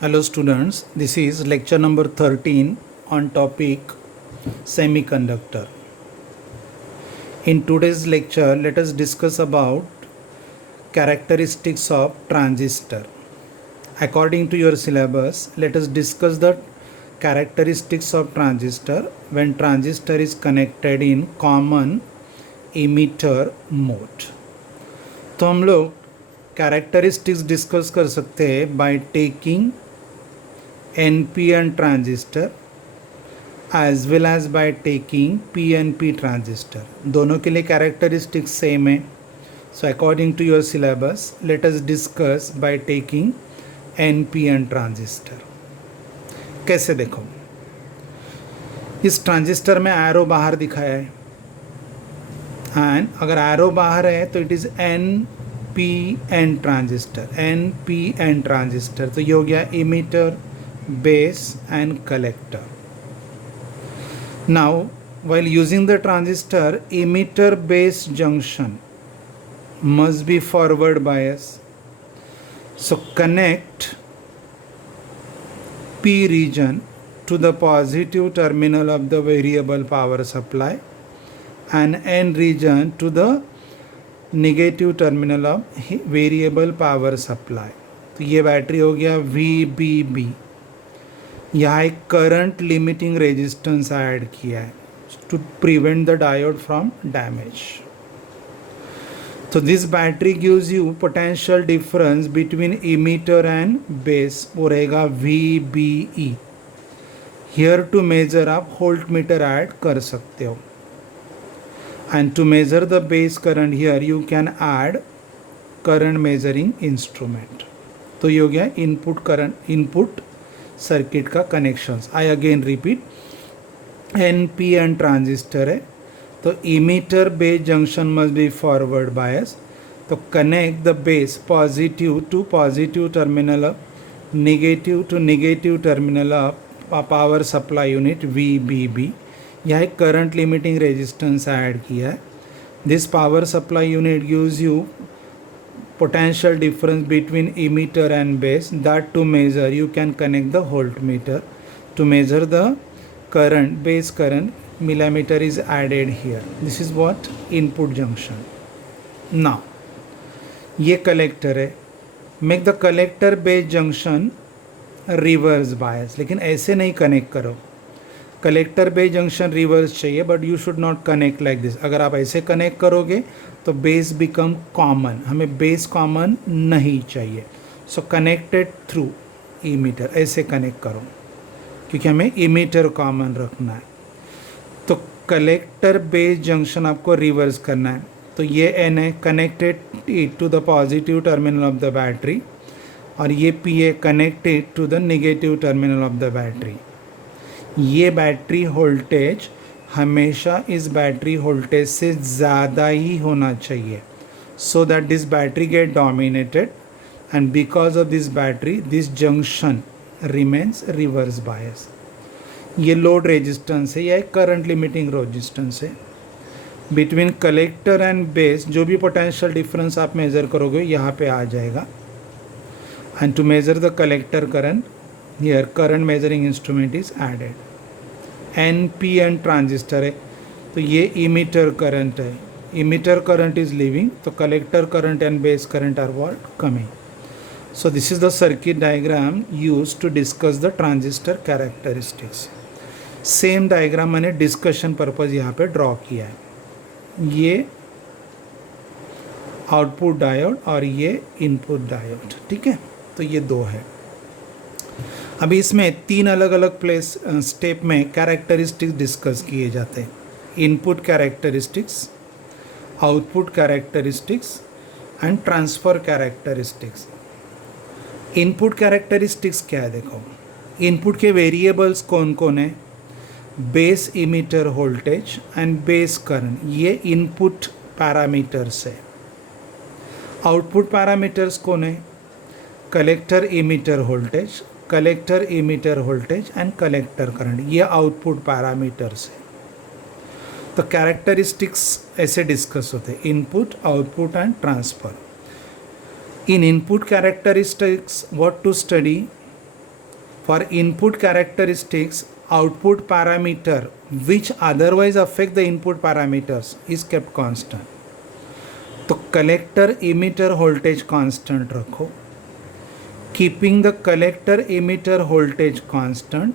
Hello students, this is lecture number 13 on topic semiconductor. In today's lecture, let us discuss about characteristics of transistor. According to your syllabus, let us discuss the characteristics of transistor when transistor is connected in common emitter mode. तो हम लोग characteristics discuss कर सकते हैं by taking NPN transistor as well as by taking PNP transistor. दोनों के लिए characteristics same है. So according to your syllabus let us discuss by taking NPN transistor. कैसे देखो, इस ट्रांजिस्टर में एरो बाहर दिखाया है एंड अगर एरो बाहर है तो it is NPN transistor. NPN transistor तो ये हो गया emitter, base and collector. Now while using the transistor, emitter base junction must be forward bias. So connect P region to the positive terminal of the variable power supply and N region to the negative terminal of variable power supply. तो ये battery हो गया VBB. यहाँ एक current limiting resistance add किया है to prevent the diode from damage. तो this battery gives you potential difference between emitter and base, वो रहेगा VBE. हियर टू मेजर आप वोल्ट मीटर ऐड कर सकते हो and to measure the base current here you can add current measuring instrument. तो ये हो गया इनपुट करंट, इनपुट सर्किट का connections. I again repeat, NPN transistor है तो emitter base junction must be forward bias. तो connect the base positive to positive terminal of, negative to negative terminal of power supply unit VBB. यह एक current limiting resistance add किया है. This power supply unit gives you potential difference between emitter and base. That to measure you can connect the voltmeter to measure the current, base current. Millimeter is added here. This is what input junction. Now ये collector है, make the collector base junction reverse bias. लेकिन ऐसे नहीं connect करो, collector base junction reverse चाहिए but you should not connect like this. अगर आप ऐसे कनेक्ट करोगे तो बेस बिकम कॉमन, हमें बेस कॉमन नहीं चाहिए. सो कनेक्टेड थ्रू इमीटर, ऐसे कनेक्ट करो क्योंकि हमें इमीटर कॉमन रखना है. तो कलेक्टर बेस जंक्शन आपको रिवर्स करना है. तो ये N है, connected to the positive terminal of the battery, और ये P है, connected to the negative terminal of the battery. ये बैटरी वोल्टेज हमेशा इस बैटरी वोल्टेज से ज़्यादा ही होना चाहिए so that this battery get dominated and because of this battery this junction remains reverse bias. ये लोड रेजिस्टेंस है या एक करंट लिमिटिंग रेजिस्टेंस है. बिटवीन कलेक्टर एंड बेस जो भी पोटेंशियल डिफरेंस आप मेज़र करोगे यहाँ पे आ जाएगा. And to measure the collector current, here current measuring instrument is added. NPN transistor है तो ये इमीटर करंट है, इमीटर करंट इज लिविंग, तो collector current and base current are what coming. So this is the circuit diagram use to discuss the transistor characteristics. Same diagram मैंने discussion purpose यहाँ पे draw किया है. ये output diode और ये input diode, ठीक है. तो ये दो है. अभी इसमें तीन अलग अलग प्लेस स्टेप में कैरेक्टरिस्टिक्स डिस्कस किए जाते हैं. Input characteristics, output characteristics and transfer characteristics. Input characteristics क्या है देखो, इनपुट के वेरिएबल्स कौन कौन है, base emitter voltage and base current, ये इनपुट पैरामीटर्स है. आउटपुट पैरामीटर्स कौन है, collector emitter voltage, collector emitter voltage and collector current, ये आउटपुट पैरामीटर्स है. तो कैरेक्टरिस्टिक्स ऐसे डिस्कस होते हैं, input, output and transfer. In input characteristics, what to study? For input characteristics, output parameter which otherwise affect the input parameters is kept constant. तो collector emitter voltage constant रखो. Keeping the collector emitter voltage constant,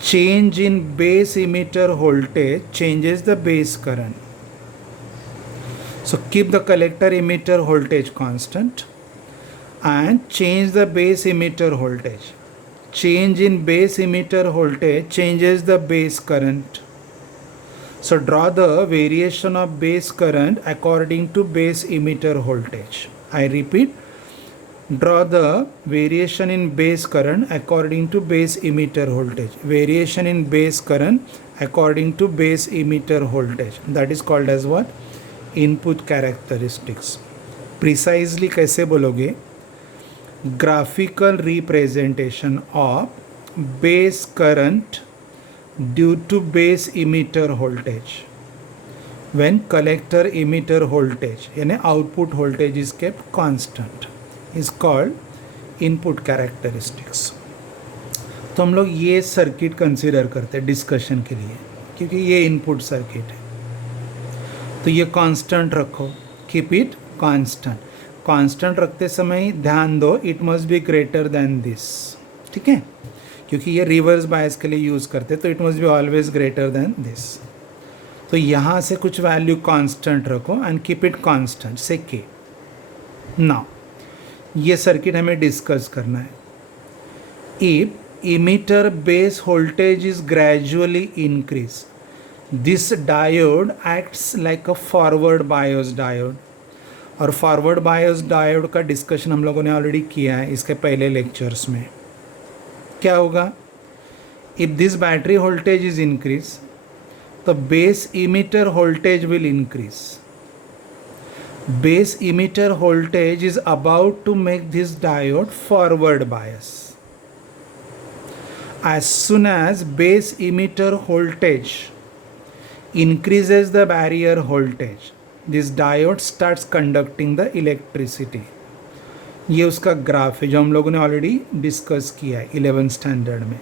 change in base emitter voltage changes the base current. So keep the collector emitter voltage constant and change the base emitter voltage. Change in base emitter voltage changes the base current. So draw the variation of base current according to base emitter voltage. I repeat, draw the variation in base current according to base emitter voltage. Variation in base current according to base emitter voltage. That is called as what? Input characteristics. Precisely कैसे बोलोगे? Graphical representation of base current due to base emitter voltage. When collector emitter voltage यानी output voltage is kept constant is called input characteristics. तो हम लोग ये circuit consider करते हैं discussion के लिए, क्योंकि ये इनपुट सर्किट है. तो ये कांस्टेंट रखो, कीप इट कांस्टेंट. कांस्टेंट रखते समय ध्यान दो, it must be greater than this. ठीक है, क्योंकि ये रिवर्स बायस के लिए यूज़ करते तो it must be always greater than this. तो यहाँ से कुछ वैल्यू कांस्टेंट रखो एंड कीप इट कांस्टेंट से के. नाउ ये सर्किट हमें डिस्कस करना है. If emitter base voltage is gradually increase, this diode acts like a forward bias diode. और फॉरवर्ड बायस डायोड का डिस्कशन हम लोगों ने ऑलरेडी किया है इसके पहले लेक्चर्स में. क्या होगा? If this battery voltage is increase, तो base emitter voltage will increase. Base emitter voltage is about to make this diode forward bias. As soon as base emitter voltage increases the barrier voltage, this diode starts conducting the electricity. ये उसका graph है जो हम लोगों ने already discuss किया है 11th standard में.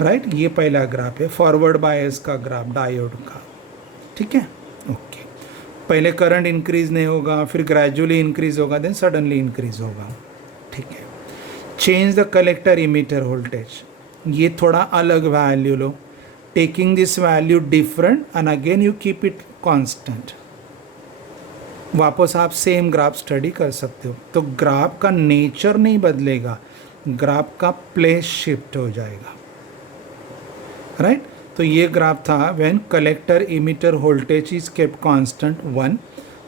राइट, ये पहला ग्राफ है फॉरवर्ड बायस का ग्राफ डायोड का. ठीक है, ओके. पहले करंट इंक्रीज नहीं होगा, फिर ग्रेजुअली इंक्रीज होगा, देन सडनली इंक्रीज होगा. ठीक है. Change the collector emitter voltage, ये थोड़ा अलग value low. Taking this value different and again you keep it constant. वापस आप सेम ग्राफ स्टडी कर सकते हो. तो ग्राफ का नेचर नहीं बदलेगा, ग्राफ का प्लेस शिफ्ट हो जाएगा. राइट. तो ये ग्राफ था when collector emitter voltage is kept constant 1,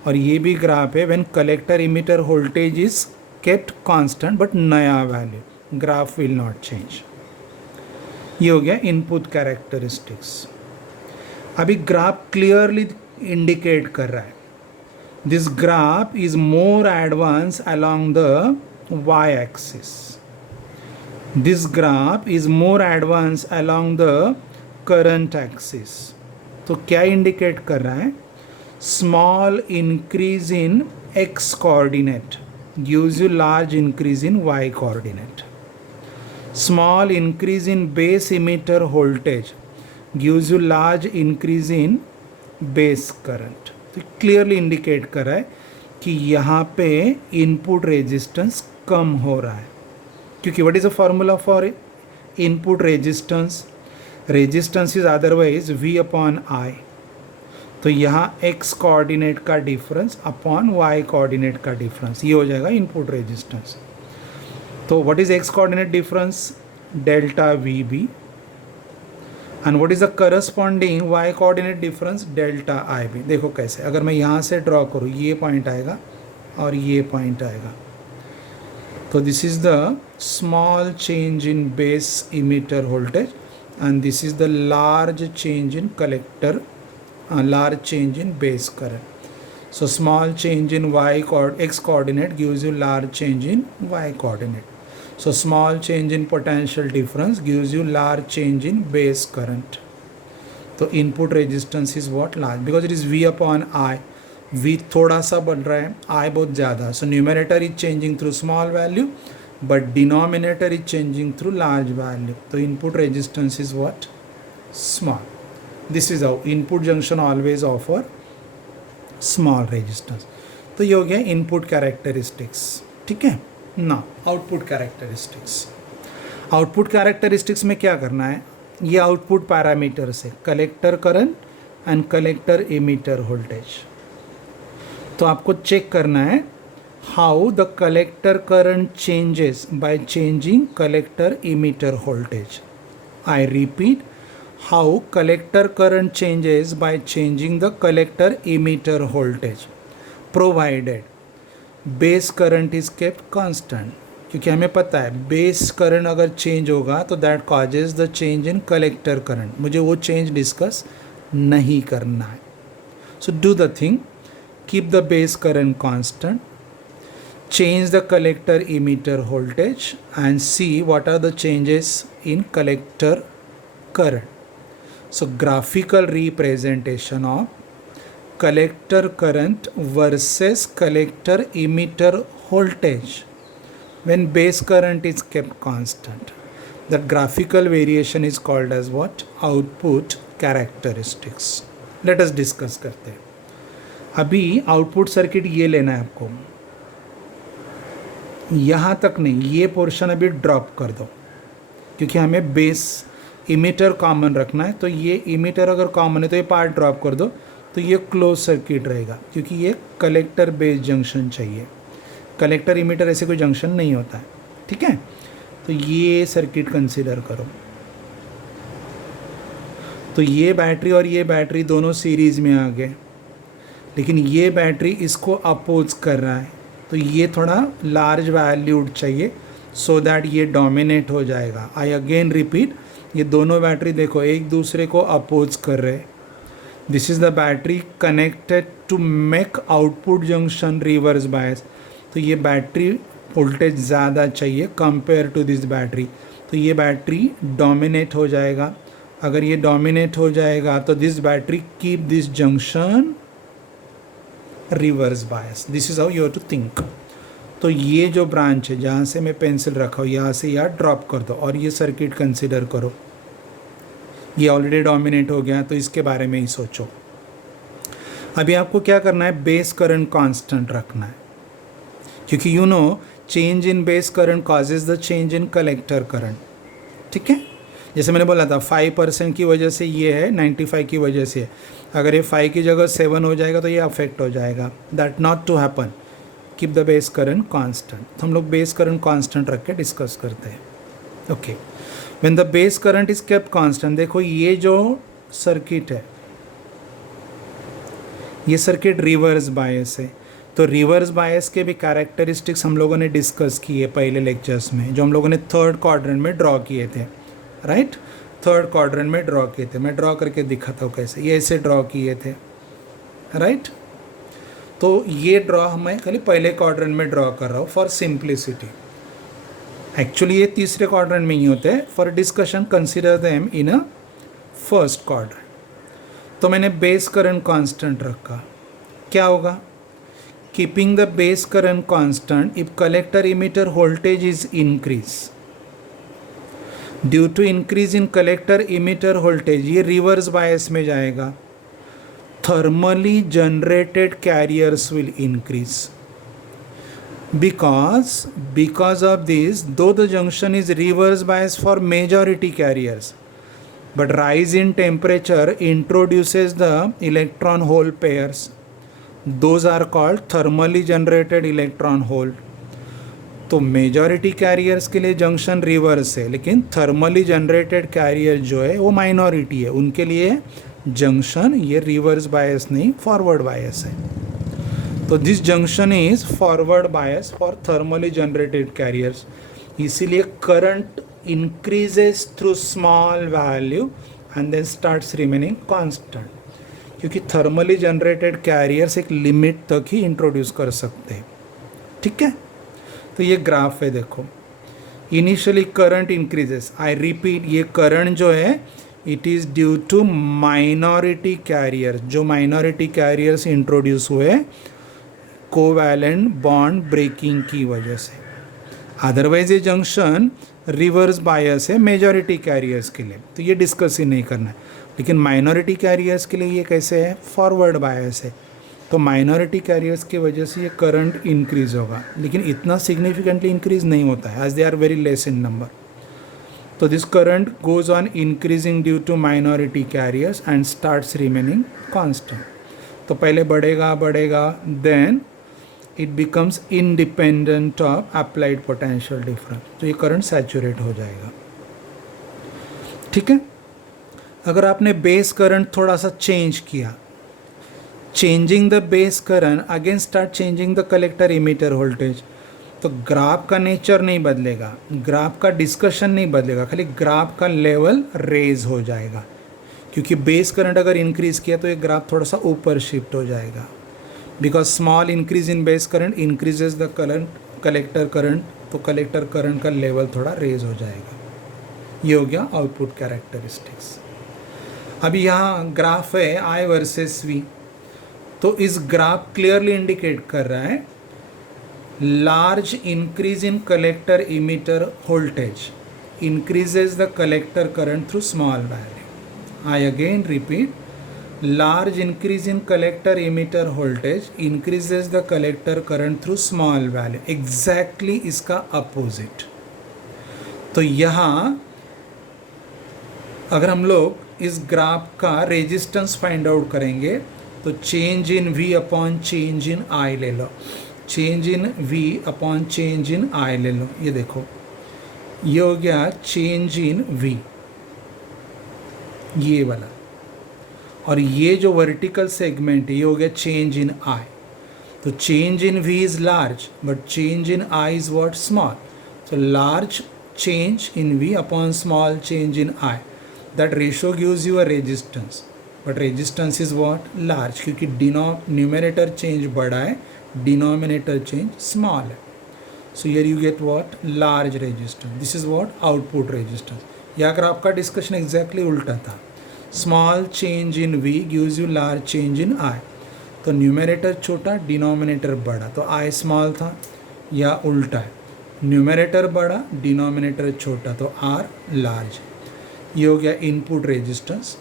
और ये भी ग्राफ है when collector emitter voltage is kept constant but नया value, graph will not change. ये हो गया इनपुट कैरेक्टरिस्टिक्स. अभी ग्राफ क्लियरली इंडिकेट कर रहा है this graph is more advance along the Y axis. This graph is more advance along the current axis. तो क्या इंडिकेट कर रहा है? Small increase in X coordinate gives you large increase in Y coordinate. Small increase in base emitter voltage gives you large increase in base current. तो clearly indicate कर रहा है कि यहाँ पे इनपुट रेजिस्टेंस कम हो रहा है. क्योंकि what is the formula for input resistance? Resistance is otherwise V upon I. तो यहाँ x कोऑर्डिनेट का डिफरेंस अपॉन y कोऑर्डिनेट का डिफरेंस, ये हो जाएगा इनपुट रेजिस्टेंस. तो what is x coordinate difference? Delta VB. And what is the corresponding y coordinate difference? Delta IB. देखो कैसे, अगर मैं यहाँ से ड्रॉ करूँ, ये पॉइंट आएगा और ये पॉइंट आएगा. तो this is the small change in base emitter voltage and this is the large change in collector, large change in base current. So small change in x coordinate gives you large change in y coordinate. So small change in potential difference gives you large change in base current. So input resistance is what? Large, because it is V upon I. V थोड़ा सा बढ़ रहा है, I बहुत ज़्यादा. So numerator is changing through small value, but denominator is changing through large value. So input resistance is what? Small. This is how input junction always offer small resistance. तो ये हो गया इनपुट कैरेक्टरिस्टिक्स. ठीक है ना. Output characteristics. Output characteristics में क्या करना है, ये आउटपुट पैरामीटर्स है collector current and collector emitter voltage. तो आपको चेक करना है how the collector current changes by changing collector emitter voltage. I repeat, how collector current changes by changing the collector emitter voltage provided base current is kept constant. क्योंकि हमें पता है base current अगर change होगा तो that causes the change in collector current. मुझे वो change discuss नहीं करना है. So do the thing, keep the base current constant, change the collector emitter voltage and see what are the changes in collector current. So graphical representation of collector current versus collector emitter voltage when base current is kept constant. That graphical variation is called as what? Output characteristics. Let us discuss करते हैं. अभी output circuit ये लेना है आपको, यहाँ तक नहीं, ये पोर्शन अभी ड्रॉप कर दो क्योंकि हमें बेस इमीटर कॉमन रखना है. तो ये इमीटर अगर कॉमन है तो ये पार्ट ड्रॉप कर दो, तो ये क्लोज सर्किट रहेगा क्योंकि ये कलेक्टर बेस जंक्शन चाहिए. कलेक्टर इमीटर ऐसे कोई जंक्शन नहीं होता है. ठीक है, तो ये सर्किट कंसिडर करो. तो ये बैटरी और ये बैटरी दोनों सीरीज़ में आ गए, लेकिन ये बैटरी इसको अपोज कर रहा है. तो ये थोड़ा लार्ज वैल्यूड चाहिए सो दैट ये डोमिनेट हो जाएगा. आई अगेन रिपीट, ये दोनों बैटरी देखो एक दूसरे को अपोज कर रहे. This is the battery connected to make output junction reverse bias. तो ये बैटरी वोल्टेज ज़्यादा चाहिए कंपेयर टू दिस बैटरी. तो ये बैटरी डोमिनेट हो जाएगा. अगर ये डोमिनेट हो जाएगा तो this battery keep this junction reverse bias. This is how you have to think. तो ये जो ब्रांच है जहाँ से मैं पेंसिल रखा हूँ यहाँ से यहाँ ड्रॉप कर दो और ये सर्किट कंसिडर करो. ये ऑलरेडी डोमिनेट हो गया तो इसके बारे में ही सोचो. अभी आपको क्या करना है, बेस करंट कांस्टेंट रखना है क्योंकि you know change in base current causes the change in collector current. ठीक है, जैसे मैंने बोला था 5% की वजह से ये है, 95 की वजह से. अगर ये 5 की जगह 7 हो जाएगा तो ये अफेक्ट हो जाएगा. That not to happen. Keep the base current constant. तो हम लोग बेस करंट कांस्टेंट रख के डिस्कस करते हैं. Okay, when the base current is kept constant, देखो ये जो सर्किट है ये सर्किट रिवर्स बायस है. तो रिवर्स बायस के भी कैरेक्टरिस्टिक्स हम लोगों ने डिस्कस किए पहले लेक्चर्स में, जो हम लोगों ने थर्ड क्वाड्रेंट में ड्रॉ किए थे. राइट, थर्ड क्वाड्रेंट में ड्रॉ किए थे. मैं ड्रॉ करके दिखाता हूँ कैसे. ये ऐसे ड्रॉ किए थे. राइट, तो ये ड्रॉ मैं खाली पहले क्वाड्रेंट में ड्रॉ कर रहा हूँ फॉर सिंप्लिसिटी. एक्चुअली ये तीसरे क्वाड्रेंट में ही होते हैं. For discussion consider them in a first quadrant. तो मैंने बेस करंट कांस्टेंट रखा. क्या होगा, keeping the base current constant if collector emitter voltage is increase. Due to increase in collector emitter voltage ये रिवर्स बायस में जाएगा. Thermally generated carriers will increase because of this, though the junction is reverse bias for majority carriers, but rise in temperature introduces the electron hole pairs. Those are called thermally generated electron hole. तो majority carriers के लिए junction reverse है, लेकिन thermally generated career जो है वो minority है, उनके लिए जंक्शन ये रिवर्स बायस नहीं फॉरवर्ड बायस है. तो this junction is forward bias for thermally generated carriers. इसीलिए current increases through small value and then starts remaining constant, क्योंकि थर्मली जनरेटेड कैरियर्स एक लिमिट तक ही इंट्रोड्यूस कर सकते हैं. ठीक है, तो ये ग्राफ है देखो. Initially current increases. I repeat, ये करंट जो है it is due to minority carrier. जो माइनॉरिटी कैरियर्स इंट्रोड्यूस हुए कोवैलेंट बॉन्ड ब्रेकिंग की वजह से. अदरवाइज ये जंक्शन रिवर्स बायस है मेजॉरिटी कैरियर्स के लिए, तो ये डिस्कस ही नहीं करना है। लेकिन माइनॉरिटी कैरियर्स के लिए ये कैसे है, फॉरवर्ड बायस है। तो माइनॉरिटी कैरियर्स की वजह से ये करंट इंक्रीज होगा, लेकिन इतना सिग्निफिकेंटली इंक्रीज नहीं होता है as they are very less in number. तो this current goes on increasing due to minority carriers and starts remaining constant. तो पहले बढ़ेगा बढ़ेगा, then it becomes independent of applied potential difference, तो ये करंट सैचुरेट हो जाएगा। ठीक है। अगर आपने बेस करंट थोड़ा सा चेंज किया, changing the base current again start changing the collector emitter voltage, तो ग्राफ का नेचर नहीं बदलेगा, ग्राफ का डिस्कशन नहीं बदलेगा, खाली ग्राफ का लेवल रेज हो जाएगा। क्योंकि बेस करंट अगर इंक्रीज किया तो ये ग्राफ थोड़ा सा ऊपर शिफ्ट हो जाएगा, because small increase in base current increases the current collector current, तो कलेक्टर करंट का लेवल थोड़ा रेज हो जाएगा। ये हो गया आउटपुट कैरेक्टरिस्टिक्स। अभी यहाँ ग्राफ है आई वर्सेस वी, तो इस ग्राफ क्लियरली इंडिकेट कर रहा है large increase in collector emitter voltage increases the collector current through small value. I again repeat, large increase in collector emitter voltage increases the collector current through small value. Exactly इसका opposite. तो यहाँ अगर हम लोग इस graph का resistance find out करेंगे तो change in V upon change in I ले लो, change in V upon change in I ले लो। ये देखो, ये हो गया चेंज इन V, ये वाला, और ये जो वर्टिकल सेगमेंट है ये हो गया चेंज इन I। तो change in V is large but change in I is what, small. So large change in V upon small change in I, that ratio gives you a resistance, but resistance is what, large, क्योंकि numerator change बड़ा है, denominator change small है. So here you get what, large resistance. This is what, output resistance. या graph का discussion exactly उल्टा था. Small change in V gives you large change in I. तो numerator छोटा, denominator बड़ा, तो I स्मॉल था, या उल्टा है, न्यूमरेटर बड़ा, डिनोमिनेटर छोटा, तो R लार्ज. ये हो गया input resistance.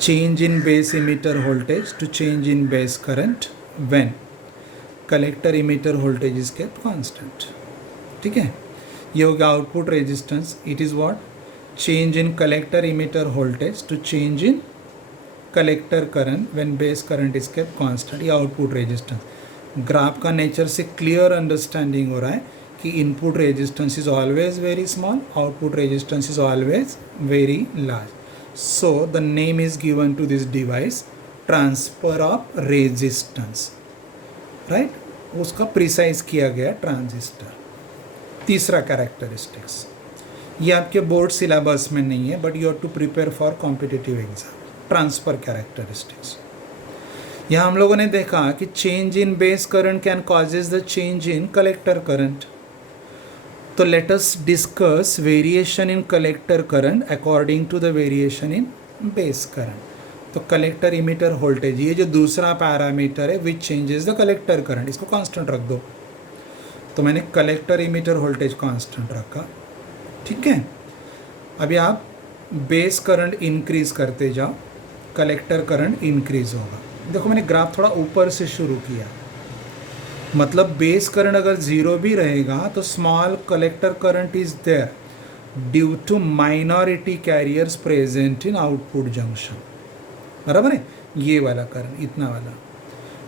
Change in base emitter voltage to change in base current when collector emitter voltage is kept constant. ठीक है, ये हो गया output resistance. It is what, change in collector emitter voltage to change in collector current when base current is kept constant. ये output resistance. Graph का nature से clear understanding हो रहा है कि input resistance is always very small, output resistance is always very large. So the name is given to this device transfer of resistance, right. उसका precise किया गया transistor. तीसरा कैरेक्टरिस्टिक्स, ये आपके बोर्ड सिलेबस में नहीं है but you have to prepare for competitive exam. Transfer characteristics. यहाँ हम लोगों ने देखा कि change in base current can causes the change in collector current. तो let us discuss variation in collector current according to the variation in base current. तो collector emitter voltage, ये जो दूसरा पैरामीटर है which changes the collector current, इसको constant रख दो. तो मैंने कलेक्टर इमीटर वोल्टेज कांस्टेंट रखा. ठीक है, अभी आप बेस करंट इंक्रीज करते जाओ, कलेक्टर करंट इंक्रीज होगा. देखो मैंने ग्राफ थोड़ा ऊपर से शुरू किया, मतलब बेस करंट अगर जीरो भी रहेगा तो small collector current is there due to minority carriers present in output junction. बराबर है, ये वाला करंट, इतना वाला.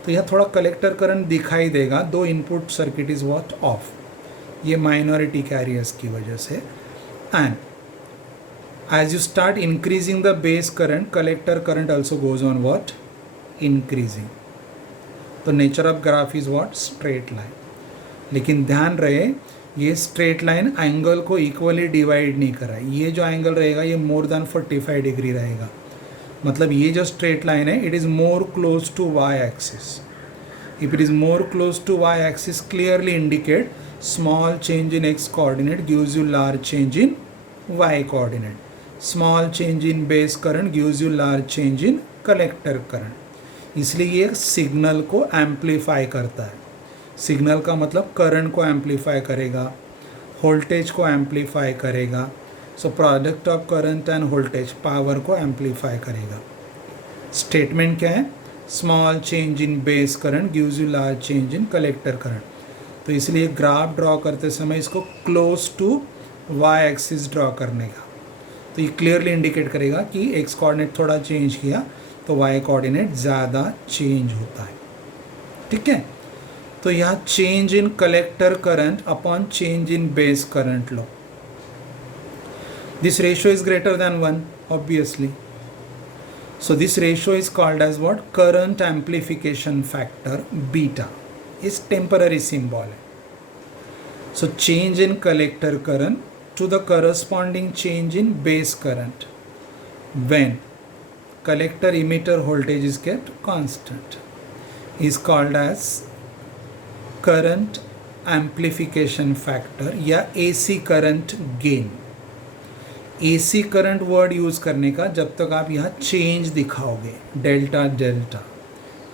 तो यह थोड़ा कलेक्टर करंट दिखाई देगा, दो input circuit is what, of. ये माइनॉरिटी कैरियर्स की वजह से. And as you start increasing the base current, collector current also goes on what, increasing. तो nature of graph is what, straight line. लेकिन ध्यान रहे ये स्ट्रेट लाइन एंगल को इक्वली डिवाइड नहीं कर रहा है. ये जो एंगल रहेगा ये मोर देन 45 डिग्री रहेगा. मतलब ये जो स्ट्रेट लाइन है it is more close to Y axis. If it is more close to Y axis clearly indicate small change in X coordinate gives you large change in Y coordinate. Small change in base current gives you large change in collector current. इसलिए ये signal को amplify करता है. Signal का मतलब current को amplify करेगा, voltage को एम्पलीफाई करेगा. So product of current and voltage power को एम्पलीफाई करेगा. स्टेटमेंट क्या है? Small change in base current gives you large change in collector current. तो इसलिए ग्राफ ड्रॉ करते समय इसको close to Y axis draw करने का. तो ये क्लियरली इंडिकेट करेगा कि एक्स कोऑर्डिनेट थोड़ा चेंज किया तो वाई कोऑर्डिनेट ज़्यादा चेंज होता है. ठीक है. तो यहाँ change in collector current upon change in base current low. This ratio is greater than 1 obviously. So this ratio is called as what? Current amplification factor beta. Is temporary symbol. So change in collector current to the corresponding change in base current when collector emitter voltage is kept constant is called as current amplification factor या AC current gain. AC current word use करने का जब तक आप यहाँ change दिखाओगे, delta delta.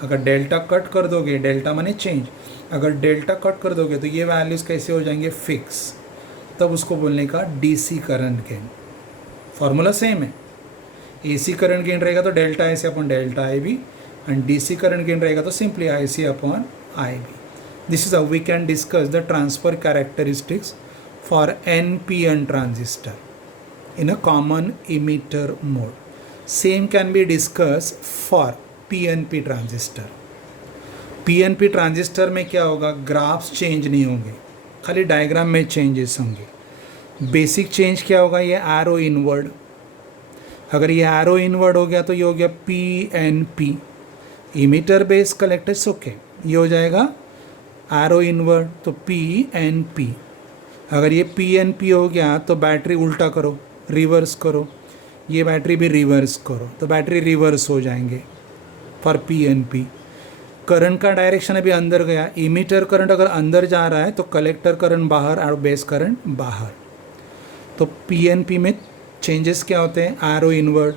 अगर delta cut कर दोगे, डेल्टा माने चेंज, अगर डेल्टा कट कर दोगे तो ये वैल्यूज़ कैसे हो जाएंगे? फिक्स. तब उसको बोलने का DC current gain. Formula same है. AC करंट गेन रहेगा तो delta IC upon delta IB and DC current gain रहेगा तो simply IC upon IB. This is how we can discuss the transfer characteristics for NPN transistor in a common emitter mode. Same can be discussed for PNP transistor. PNP transistor में क्या होगा? Graphs change नहीं होंगे, खाली diagram में changes होंगे. Basic change क्या होगा? ये एरो इनवर्ड. अगर ये एरो इनवर्ड हो गया तो ये हो गया PNP, emitter base collectors. Okay, ये हो जाएगा एरो इनवर्ड तो PNP. अगर ये PNP हो गया तो बैटरी उल्टा करो, रिवर्स करो, ये बैटरी भी रिवर्स करो तो बैटरी रिवर्स हो जाएंगे फॉर PNP. करंट का डायरेक्शन अभी अंदर गया. इमीटर करंट अगर अंदर जा रहा है तो कलेक्टर करंट बाहर और बेस करंट बाहर. तो PNP में चेंजेस क्या होते हैं? Arrow inward,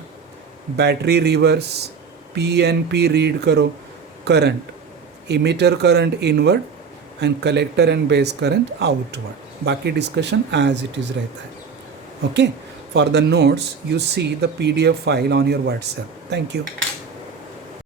battery reverse, PNP read करो current, emitter current inward and collector and base current outward. बाकी डिस्कशन एज इट इज़ रहता है. Okay. For the notes, you see the PDF file on your WhatsApp. Thank you.